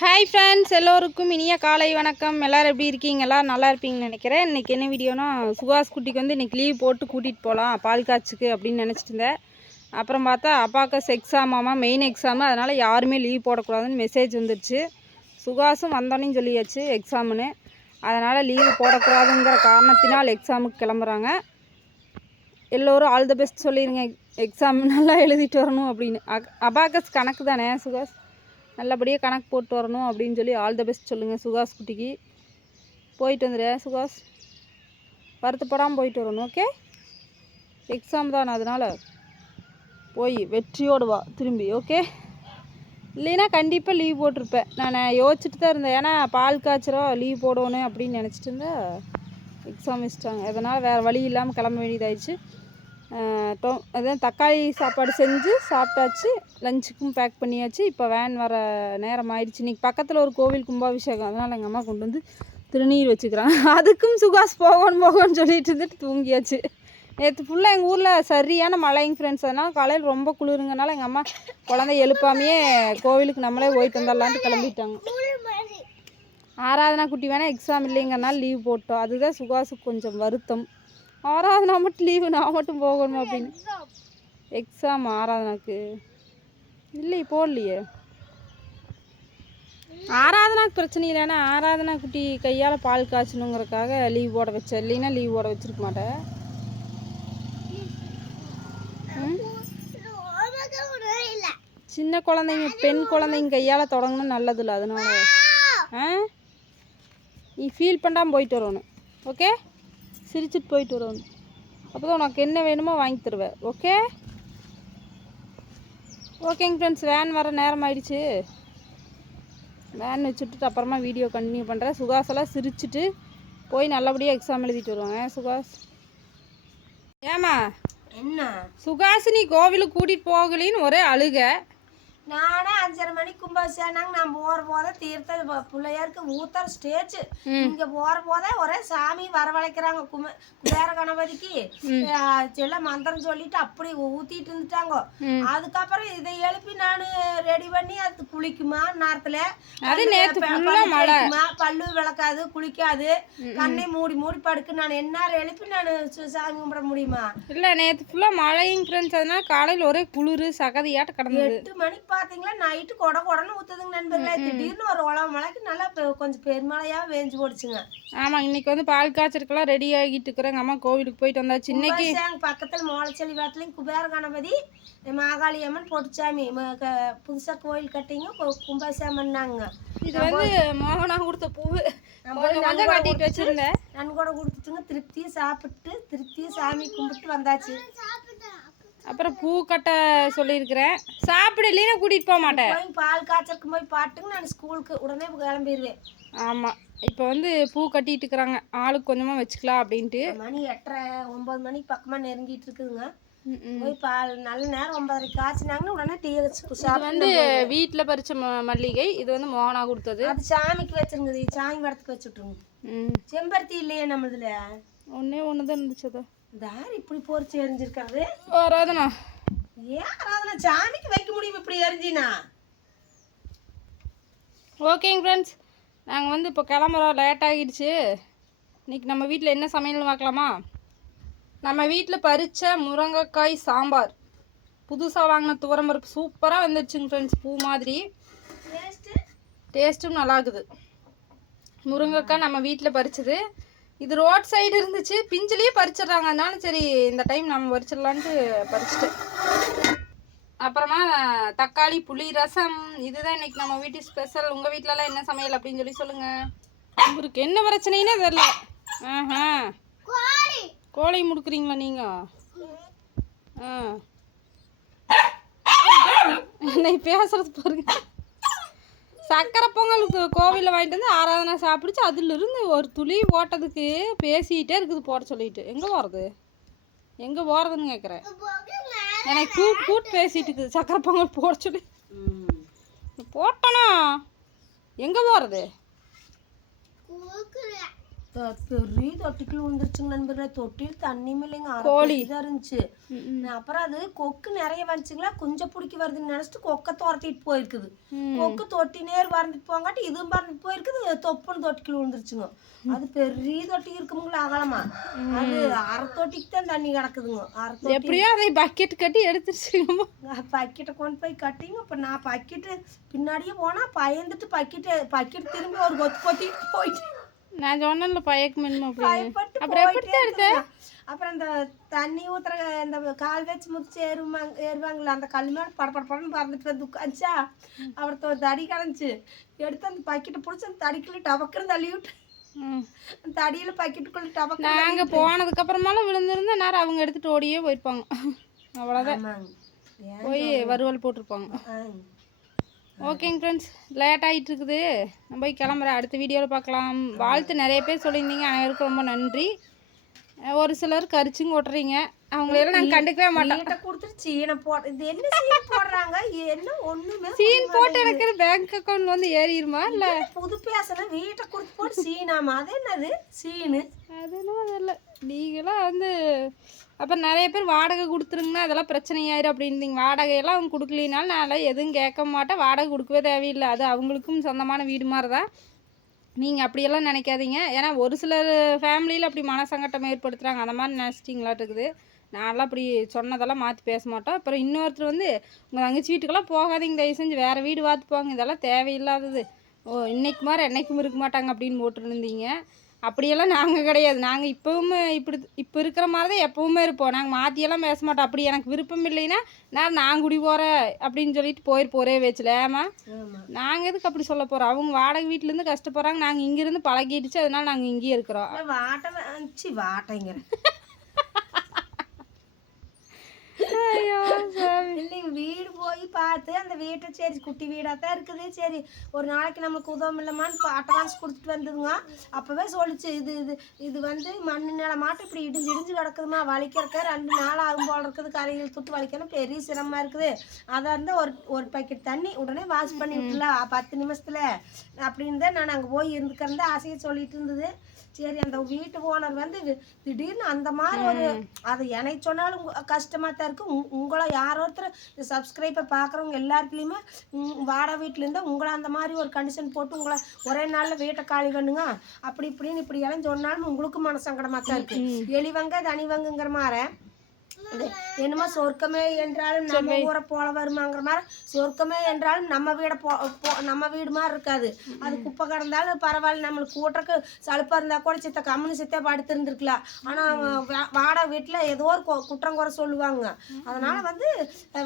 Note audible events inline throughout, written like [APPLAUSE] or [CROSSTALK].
Hi friends எல்லோருக்கும் இனிய காலை வணக்கம். எல்லோரும் எப்படி இருக்கீங்க? எல்லோரும் நல்லா இருப்பீங்கன்னு நினைக்கிறேன். இன்றைக்கி என்ன வீடியோனா சுபாஷ் குட்டிக்கு வந்து இன்றைக்கி லீவ் போட்டு கூட்டிகிட்டு போகலாம் பால் காய்ச்சுக்கு அப்படின்னு நினச்சிட்டு இருந்தேன். அப்புறம் பார்த்தா அப்பாக்கஸ் எக்ஸாமாமா மெயின் எக்ஸாமு அதனால் யாருமே லீவ் போடக்கூடாதுன்னு மெசேஜ் வந்துடுச்சு சுகாசும் வந்தோன்னே சொல்லியாச்சு எக்ஸாமுன்னு அதனால் லீவு போடக்கூடாதுங்கிற காரணத்தினால் எக்ஸாமுக்கு கிளம்புறாங்க. எல்லோரும் ஆல் த பெஸ்ட் சொல்லிடுங்க எக்ஸாம் நல்லா எழுதிட்டு வரணும் அப்படின்னு. அக்- அபாகஸ் கணக்கு தானே சுகாஸ் நல்லபடியாக கணக்கு போட்டு வரணும் அப்படின்னு சொல்லி ஆல் த பெஸ்ட் சொல்லுங்கள் சுகாஸ் குட்டிக்கு. போயிட்டு வந்துடு சுகாஸ் வருத்தப்படாமல் போயிட்டு வரணும் ஓகே எக்ஸாம் தான் அதனால். போய் வெற்றியோடு வா திரும்பி ஓகே இல்லைன்னா கண்டிப்பாக லீவ் போட்டிருப்பேன். நான் யோசிச்சுட்டு தான் இருந்தேன். ஏன்னா பால் காய்ச்சறோம் லீவ் போடணும் அப்படின்னு நினச்சிட்டு இருந்தேன். எக்ஸாம் வச்சிட்டாங்க. அதனால் வேறு வழி இல்லாமல் கிளம்ப வேண்டியதாயிடுச்சு. டொ- அதான் தக்காளி சாப்பாடு செஞ்சு சாப்பிட்டாச்சு லஞ்சுக்கும் பேக் பண்ணியாச்சு. இப்போ வேன் வர நேரம் ஆயிடுச்சு. இன்னைக்கு பக்கத்தில் ஒரு கோவில் கும்பாபிஷேகம். அதனால் எங்கள் அம்மா கொண்டு வந்து திருநீர் வச்சுக்கிறாங்க. [LAUGHS] அதுக்கும் சுகாஸ் போகணும் போகணும்னு சொல்லிட்டு இருந்துட்டு தூங்கியாச்சு. நேற்று ஃபுல்லாக எங்கள் ஊரில் சரியான மழைங்க ஃப்ரெண்ட்ஸ் அதனால் காலையில் ரொம்ப குளிருங்கனால எங்கள் அம்மா குழந்தை எழுப்பாமையே கோவிலுக்கு நம்மளே போயிட்டு வந்துடலான்ட்டு கிளம்பிட்டாங்க. ஆராதனா குட்டி வேணால் எக்ஸாம் இல்லைங்கிறனால லீவ் போட்டோம். அதுதான் சுகாசுக்கு கொஞ்சம் வருத்தம். ஆராதனா மட்டும் லீவு நான் மட்டும் போகணும் அப்படின்னு. எக்ஸாம் ஆராதனாக்கு இல்லை போடலையே. ஆராதனாக்கு பிரச்சனை இல்லைன்னா ஆராதனா குட்டி கையால் பால் காய்ச்சணுங்கிறக்காக லீவ் போட வச்சேன் இல்லைன்னா லீவ் போட வச்சிருக்க மாட்டேன்? சின்ன குழந்தைங்க பெண் குழந்தைங்க கையால் தொடங்கணும் நல்லதில்ல அதனால. ஆ. நீ ஃபீல் பண்ணாமல் போயிட்டு வரணும் ஓகே சிரிச்சிட்டு போயிட்டு வரணும் அப்போ தான் உனக்கு என்ன வேணுமோ வாங்கி தருவேன். ஓகே ஓகேங்க ஃப்ரெண்ட்ஸ் வேன் வர நேரம் ஆயிடுச்சு. வேன் வச்சுட்டு அப்புறமா வீடியோ கண்டினியூ பண்ணுறேன் சுகாஸெல்லாம் சிரிச்சிட்டு போய் நல்லபடியாக எக்ஸாம் எழுதிட்டு வருவாங்க. சுகாஸ் ஏமா என்ன? சுகாசினி கோவிலுக்கு கூட்டிகிட்டு போகலின்னு ஒரே அழுக. நானே அஞ்சரை மணிக்கு கும்பாபிஷேகம் நான் போற போதே தீர்த்த பிள்ளையாருக்கு ஊத்தற ஸ்டேஜ் இங்க போற போதே ஒரே சாமி வரவழைக்கிறாங்க கும குபேர கணபதிக்கு. எல்லாம் மந்திரம் சொல்லிட்டு அப்படி ஊத்திட்டு இருந்துட்டாங்க. அதுக்கப்புறம் இதை எழுப்பி நான் ரெடி பண்ணி அது குளிக்குமா நேரத்துல? நேத்து பல்லு விளக்காது குளிக்காது. கண்ணை மூடி மூடி படுக்கு. நான் என்ன எழுப்பி நான் சாமி கும்பிட முடியுமா? இல்லை நேற்று ஃபுல்லாக மழையும் ஃப்ரெண்ட்ஸ் அதனால காலையில் ஒரே குளிர் சகதியாட்ட கிடந்தது. எட்டு மணிக்கு பாத்தீங்களா? நைட்டு கொட கொடன்னு ஊத்துதுங்க நண்பர்களே. திடீர்னு ஒரு உழவு மழைக்கு நல்லா கொஞ்சம் பெருமழையா வேஞ்சு போடுச்சுங்க. ஆமாம் இன்னைக்கு வந்து பால் காய்ச்சறதுக்கெல்லாம் ரெடி ஆகிட்டு இருக்கிறேங்க அம்மா கோவிலுக்கு போயிட்டு வந்தாச்சு இன்னைக்கு பக்கத்துல மோளச்செலி வாட்டிலையும் குபேர கணபதி மாகாளி அம்மன் பொட்டுச்சாமி ம- க- புதுசா கோயில் கட்டிங்க கு- கும்பாபிஷேகம் பண்ணாங்க இது வந்து மோகனா கொடுத்த பூவு. கட்டிட்டு வச்சிருந்தேன். நன்கொடை கொடுத்துட்டுங்க திருப்தியும் சாப்பிட்டு திருப்தியும் சாமி கும்பிட்டு வந்தாச்சு. அப்புறம் பூ கட்ட சொல்லியிருக்கிறேன். சாப்பிட இல்லைன்னா கூட்டிகிட்டு போக மாட்டேன். பால் காய்ச்சலுக்கு போய் பாட்டுங்க நான் ஸ்கூலுக்கு உடனே கிளம்பிடுவேன் ஆமாம் இப்போ வந்து பூ கட்டிட்டு இருக்கிறாங்க. ஆளுக்கு கொஞ்சமாக வச்சுக்கலாம் அப்படின்ட்டு. மணி எட்டரை ஒன்பது மணிக்கு பக்கமா நெருங்கிட்டு இருக்குதுங்க. போய் பால் நல்ல நேரம் ஒன்பதரைக்கு காய்ச்சினாங்கன்னா உடனே டீ வந்து வீட்டில் பறிச்ச மல்லிகை. இது வந்து மோகனா கொடுத்தது. அது சாமிக்கு வச்சிருங்க இது சாமி படத்துக்கு வச்சுட்ருங்க செம்பருத்தி இல்லையே நம்மளதுல? ஒன்றே ஒன்று தான் இருந்துச்சு தார் இப்படி பொறிச்சு எரிஞ்சிருக்கிறது வராதுண்ணா ஏன் அதெல்லாம் சாமிக்கு வைக்க முடியும் இப்படி எரிஞ்சினா? ஓகேங்க ஃப்ரெண்ட்ஸ் நாங்கள் வந்து இப்போ கிளம்புறோம். லேட் ஆகிடுச்சு. இன்னைக்கு நம்ம வீட்டில் என்ன சமையல்னு பார்க்கலாமா நம்ம வீட்டில் பறிச்ச முருங்கைக்காய் சாம்பார். புதுசாக வாங்கின துவரம்பருப்பு. சூப்பராக வந்துடுச்சுங்க ஃப்ரெண்ட்ஸ் பூ மாதிரி. டேஸ்ட்டும் நல்லா இருக்குது. முருங்கைக்காய் நம்ம வீட்டில் பறிச்சது. இது ரோட் சைடு இருந்துச்சு பிஞ்சிலேயே பறிச்சிடுறாங்க. அதனால சரி இந்த டைம் நம்ம பறிச்சிடலான்ட்டு பறிச்சிட்டேன். அப்புறமா தக்காளி புளி ரசம் இதுதான் இன்னைக்கு நம்ம வீட்டு ஸ்பெஷல் உங்கள் வீட்டிலலாம் என்ன சமையல் அப்படின்னு சொல்லி சொல்லுங்கள் உங்களுக்கு என்ன பிரச்சனைன்னே தெரில ஆஹா. கோழி. முடுக்குறீங்களா நீங்கள் ஆ. என்னை பேசுறது பாருங்க. சக்கரை பொங்கலுக்கு கோவிலில் வாங்கிட்டு வந்து ஆராதனை சாப்பிடுச்சு. அதிலிருந்து ஒரு துளி போட்டதுக்கு பேசிக்கிட்டே இருக்குது போட சொல்லிட்டு. எங்கே போகிறது எங்கே போகிறதுன்னு கேட்குறேன் எனக்கு கூட் கூட் பேசிட்டு இருக்குது. சக்கரை பொங்கல் போட சொல்லி. போட்டனா? எங்கே போகிறது பெரிய தொட்டிக்குள்ள விழுந்துருச்சுங்க நண்பர்களே. தொட்டியில் தண்ணியும் இல்லைங்க. கோழி. இருந்துச்சு. அப்புறம் அது கொக்கு நிறைய வந்துச்சுங்களா? குஞ்ச பிடிக்க வருதுன்னு நினைச்சிட்டு கொக்கை துரத்திட்டு போயிருக்குது. கொக்கு தொட்டி நேர் பறந்துட்டு போங்காட்டி இதுவும் பறந்துட்டு போயிருக்குது. தொப்புன்னு தொட்டிக்குள்ள விழுந்துருச்சுங்க. அது பெரிய தொட்டி இருக்குங்களா அகலமா. அது அரை தொட்டிக்கு தான் தண்ணி கிடக்குதுங்க. அரை எப்படியோ அதை பக்கெட் கட்டி எடுத்துருச்சுங்கம்மா. பக்கெட்டை கொண்டு போய் கட்டிங்க. இப்போ நான் பக்கெட்டு பின்னாடியே போனா பயந்துட்டு பக்கெட்டு பக்கெட் திரும்பி ஒரு கொத்து கொத்திட்டு போயிட்டு நான் சொன்னேன்ல பயக்கு மென்ம அப்படின்னு. பயப்பட்டு அப்புறம் எப்படி எடுத்த. அப்புறம் இந்த தண்ணி ஊத்துற இந்த கால் வச்சு முதிச்சு ஏறுவாங்க ஏறுவாங்களா அந்த கல் மேலே பட பட படன்னு பறந்துட்டு வந்து உட்காந்துச்சா அப்புறம் ஒரு தடி கிடந்துச்சு எடுத்து அந்த பக்கெட்டை பிடிச்சி அந்த தடிக்குள்ள டபக்குன்னு தள்ளி விட்டு. அந்த தடியில பக்கெட்டுக்குள்ள டபக்கு நாங்க போனதுக்கு அப்புறமாலாம் விழுந்திருந்தா நேரம் அவங்க எடுத்துட்டு ஓடியே போயிருப்பாங்க. அவ்வளோதான் போய் வறுவல் போட்டிருப்பாங்க. ஓகேங்க ஃப்ரெண்ட்ஸ் லேட் ஆகிட்டு இருக்குது நான் போய் கிளம்புறேன் அடுத்த வீடியோவில் பார்க்கலாம். வாழ்த்து நிறைய பேர் சொல்லியிருந்தீங்க. அனைவருக்கும் ரொம்ப நன்றி. ஒரு சிலர் கரிச்சுங்க ஓட்டுறீங்க அவங்களெல்லாம் நாங்கள் கண்டுக்கவே மாட்டோம். கொடுத்துட்டு சீனை போட இது என்ன சீன் போடுறாங்க? என்ன ஒண்ணுமே சீன் போட்டு எனக்கு பேங்க் அக்கௌண்ட் வந்து ஏறிடுமா இல்லை? புது பேசணும் வீட்டை கொடுத்து போட்டு சீனாமா அது என்னது? சீனு. அது என்னமோ தெரியல நீங்களாம் வந்து அப்போ நிறைய பேர் வாடகை கொடுத்துருங்கன்னா அதெல்லாம் பிரச்சனையாயிரும் அப்படின்றீங்க. வாடகையெல்லாம் அவங்க கொடுக்கலினாலும் நான் எதுவும் கேட்க மாட்டேன். வாடகை கொடுக்கவே தேவையில்லை. அது அவங்களுக்கும் சொந்தமான வீடு மாதிரி தான் நீங்கள் அப்படியெல்லாம் நினைக்காதீங்க. ஏன்னா ஒரு சிலர் ஃபேமிலியில் அப்படி மனசங்கட்டம் ஏற்படுத்துகிறாங்க அந்த மாதிரி நினச்சிட்டிங்களாட்டுக்குது நான்லாம் அப்படி சொன்னதெல்லாம் மாற்றி பேச மாட்டோம். அப்புறம் இன்னொருத்தர் வந்து உங்கள் தங்கச்சி வீட்டுக்கெல்லாம் போகாதீங்க. தயவு செஞ்சு வேறு வீடு பார்த்து போங்க. இதெல்லாம் தேவையில்லாதது. ஓ இன்றைக்கு மாதிரி என்றைக்கும் இருக்க மாட்டாங்க அப்படின்னு போட்டுருந்தீங்க. அப்படியெல்லாம் நாங்கள் கிடையாது. நாங்கள் இப்போவுமே இப்படி இப்போ இருக்கிற மாதிரி தான் எப்போவுமே இருப்போம். நாங்கள் மாற்றியெல்லாம் பேச மாட்டோம். அப்படி எனக்கு விருப்பம் இல்லைன்னா நான் நான் குடி போகிறேன் அப்படின்னு சொல்லிட்டு போயிருப்போம் ஒரே வச்சுல ஏமா ஆமா. நாங்கள் எதுக்கு அப்படி சொல்ல போகிறோம் அவங்க வாடகை வீட்டிலேருந்து கஷ்டப்படுறாங்க. நாங்கள் இங்கேருந்து பழகிடுச்சு. அதனால நாங்கள் இங்கேயே இருக்கிறோம். வாட்டை வந்துச்சு வாட்டைங்க ஐயோ சாமி. இல்லைங்க வீடு போய் பார்த்து அந்த வீட்டை சரி குட்டி வீடாக தான் இருக்குது. சரி ஒரு நாளைக்கு நம்மளுக்கு உதவும் இல்லைமான்னு அட்வான்ஸ் கொடுத்துட்டு வந்ததுங்க. அப்போவே சொல்லிச்சு இது இது இது வந்து மண்ணு நிலமாட்டம் இப்படி இடிஞ்சு இடிஞ்சு கிடக்குதுமா. வலிக்கிறக்க ரெண்டு நாள் ஆகும் போல இருக்குது. கரையில் துட்டு வலிக்கணும். பெரிய சிரமமாக இருக்குது. அதாக இருந்தால் ஒரு ஒரு பாக்கெட் தண்ணி உடனே வாஷ் பண்ணி விட்டுலாம் பத்து நிமிஷத்தில். அப்படின்னு தான் நான் அங்கே போய் இருந்துக்கிறத ஆசையை சொல்லிட்டு இருந்தது. சரி அந்த வீட்டு ஓனர் வந்து திடீர்னு அந்த மாதிரி ஒரு அது எனக்கு சொன்னாலும் உங்க- கஷ்டமா தான் இருக்கு. உங்- உங்களை யாரோ ஒருத்தர் சப்ஸ்கிரைபர் பார்க்குறவங்க எல்லாருக்குலையுமே வாடகை வீட்டில் இருந்தால் உங்களை அந்த மாதிரி ஒரு கண்டிஷன் போட்டு உங்களை ஒரே நாளில் வீட்டை காலி பண்ணுங்க அப்படி இப்படின்னு இப்படி எல்லாம் சொன்னாலும் உங்களுக்கும் மனசங்கடமாக தான் இருக்கு எலிவங்க தனிவங்குங்கிற மாதிரி என்னமோ சொர்க்கமே என்றாலும் நம்ம ஊரை போல வருமாங்கிற மாதிரி சொர்க்கமே என்றாலும் நம்ம வீட போ நம்ம வீடு மாதிரி இருக்காது. அது குப்பை கிடந்தாலும் பரவாயில்ல நம்மளுக்கு கூட்டுறக்கு சலுப்பா இருந்தா கூட சித்த கம்முனு சித்த படுத்து இருந்திருக்கலாம். ஆனா வா- வாடகை வீட்டுல ஏதோ ஒரு குற்றம் குறை சொல்லுவாங்க. அதனால வந்து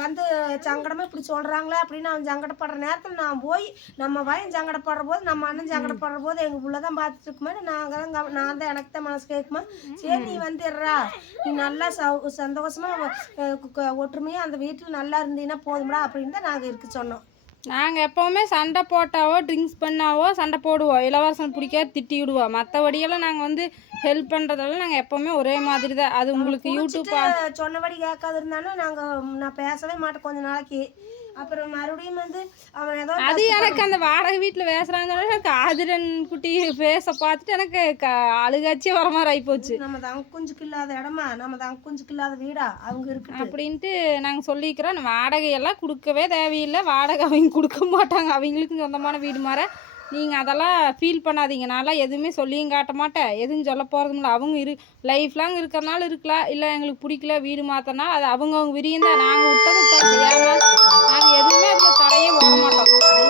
வந்து சங்கடமா இப்படி சொல்றாங்களே அப்படின்னு அவன் சங்கடப்படுற நேரத்துல நான் போய் நம்ம வயன் சங்கடப்படுற போது நம்ம அண்ணன் சங்கடப்படுற போது எங்க புள்ளதான் பார்த்துட்டு இருக்குமே நாங்க தான் நான் தான் எனக்கு தான் மனசு கேட்குமா? சரி நீ வந்துடுறா. நீ நல்லா சௌ சந்தோஷமா அஹ் கு- கு- ஒற்றுமையா அந்த வீட்டுல நல்லா இருந்தீங்கன்னா போதும்டா அப்படின்னு தான் நாங்க இருக்க சொன்னோம். நாங்கள் எப்போவுமே சண்டை போட்டாவோ ட்ரிங்க்ஸ் பண்ணாவோ சண்டை போடுவோம் இளவரசன் பிடிக்காது திட்டி விடுவோம் மற்றபடியெல்லாம் நாங்கள் வந்து ஹெல்ப் பண்ணுறதெல்லாம் நாங்கள் எப்போவுமே ஒரே மாதிரி தான். அது உங்களுக்கு யூடியூப் சொன்னபடி கேட்காது இருந்தாலும் நாங்க நான் பேசவே மாட்டேன் கொஞ்ச நாளைக்கு. அப்புறம் மறுபடியும் வந்து அவன் ஏதோ அது எனக்கு அந்த வாடகை வீட்டில் பேசுகிறாங்க எனக்கு ஆதிரன் குட்டி ஃபேஸை பார்த்துட்டு எனக்கு க அழுகாச்சியே வர மாதிரி ஆகிப்போச்சு நம்ம தான் குஞ்சுக்கு இல்லாத இடமா? நம்ம தான் குஞ்சுக்கு இல்லாத வீடா? அவங்க இருக்கு அப்படின்ட்டு நாங்கள் சொல்லிக்கிறோம். வாடகையெல்லாம் கொடுக்கவே தேவையில்லை. வாடகை அவங்க கொடுக்க மாட்டாங்க. அவங்களுக்கும் சொந்தமான வீடு மாற நீங்கள் அதெல்லாம் ஃபீல் பண்ணாதீங்க. நான்லாம் எதுவுமே சொல்லியும் காட்ட மாட்டேன். எதுவும் சொல்ல போகிறதுமில்ல அவங்க இரு லைஃப் லாங் இருக்கிறனால இருக்கலாம் இல்லை எங்களுக்கு பிடிக்கல வீடு மாற்றினா அது அவங்கவுங்க விரியும் தான். நாங்கள் விட்டது நாங்கள் எதுவுமே அதில் தடையே போக மாட்டோம்.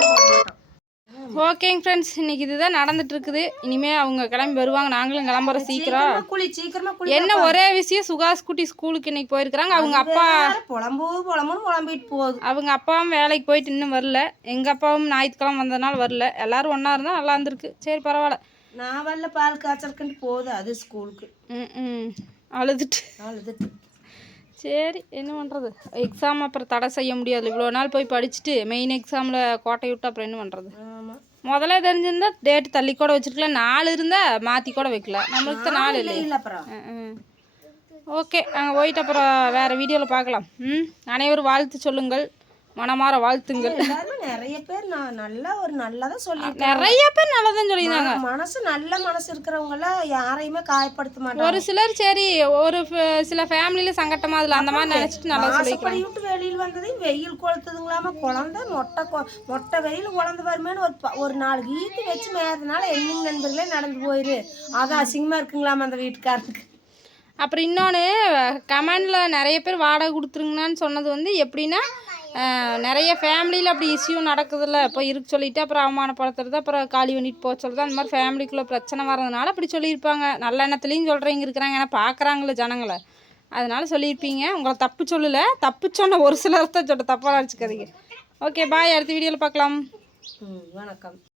ஓகேங்க ஃப்ரெண்ட்ஸ் இன்னைக்கு இதுதான் நடந்துட்டு இருக்குது இனிமேல் அவங்க கிளம்பி வருவாங்க. நாங்களும் கிளம்புறோம் சீக்கிரம் குளி சீக்கிரமா குளி என்ன ஒரே விஷயம் சுகாஸ் குட்டி ஸ்கூலுக்கு இன்னைக்கு போயிருக்கிறாங்க. அவங்க அப்பா புலம்பு புலம்புன்னு புலம்பிட்டு போகுது. அவங்க அப்பாவும் வேலைக்கு போயிட்டு இன்னும் வரல. எங்கள் அப்பாவும் ஞாயிற்றுக்கிழமை வந்ததுனால வரல. எல்லாரும் ஒன்றா இருந்தால் நல்லா இருந்திருக்கு. சரி பரவாயில்ல. நான் வரல பால் காய்ச்சலுக்குன்ட்டு போகுது. அது ஸ்கூலுக்கு. ம் ம் அழுதுட்டு. அழுதுட்டு. சரி என்ன பண்ணுறது எக்ஸாம் அப்புறம் தடை செய்ய முடியாது. இவ்வளோ நாள் போய் படிச்சுட்டு மெயின் எக்ஸாமில் கோட்டை விட்டு அப்புறம் என்ன பண்ணுறது முதல்ல தெரிஞ்சிருந்தா டேட் தள்ளி கூட வச்சிருக்கலாம் நாலு இருந்தால் மாற்றி கூட வைக்கல. நம்மளுக்கு தான் நாலு இல்லை இல்ல அப்புறம். ஓகே நாங்கள் போயிட்டு அப்புறம் வேறு வீடியோவில் பார்க்கலாம். ம் அனைவரும் வாழ்த்து சொல்லுங்கள். மனமாற வாழ்த்துங்கள். நிறைய பேர் நான் நல்லா ஒரு நல்லதா சொல்லியிருக்கேன் நிறைய பேர் நல்லதான் சொல்லியிருந்தாங்க. மனசு நல்ல மனசு இருக்கிறவங்க எல்லாம் யாரையுமே காயப்படுத்த மாட்டாங்க. ஒரு சிலர் சரி ஒரு சில ஃபேமிலியில சங்கட்டமா அதுல அந்த மாதிரி நினைச்சிட்டு நல்லா விட்டு வெளியில் வந்ததையும் வெயில் கொளுத்துதுங்களாம குழந்தை மொட்டை மொட்டை வெயில் குழந்தை வருமேன்னு ஒரு ஒரு நாலு ஈத்து வச்சு மேறதுனால என்னங்க நண்பர்களே நடந்து போயிரு. அது அசிங்கமா இருக்குங்களாமா அந்த வீட்டுக்காரருக்கு. அப்புறம் இன்னொன்று கமெண்டில் நிறைய பேர் வாடகை கொடுத்துருங்கன்னு சொன்னது வந்து எப்படின்னா நிறைய ஃபேமிலியில் அப்படி இஷ்யூ நடக்குதுல்ல. இப்போ இருக்கு சொல்லிட்டு அப்புறம் அவமானப்படுத்துறது அப்புறம் காலி பண்ணிட்டு போக சொல்கிறது அந்த மாதிரி ஃபேமிலிக்குள்ளே பிரச்சனை வர்றதுனால அப்படி சொல்லியிருப்பாங்க. நல்ல எண்ணத்துலேயும் சொல்கிறீங்க இருக்கிறாங்க. ஏன்னா பார்க்குறாங்களே ஜனங்களை. அதனால சொல்லியிருப்பீங்க. உங்களை தப்பு சொல்லலை. தப்பு சொன்ன ஒரு சிலர் தான் சொல்ல தப்பாக நினச்சிக்காதீங்க. ஓகே பாய் அடுத்த வீடியோவில் பார்க்கலாம். வணக்கம்.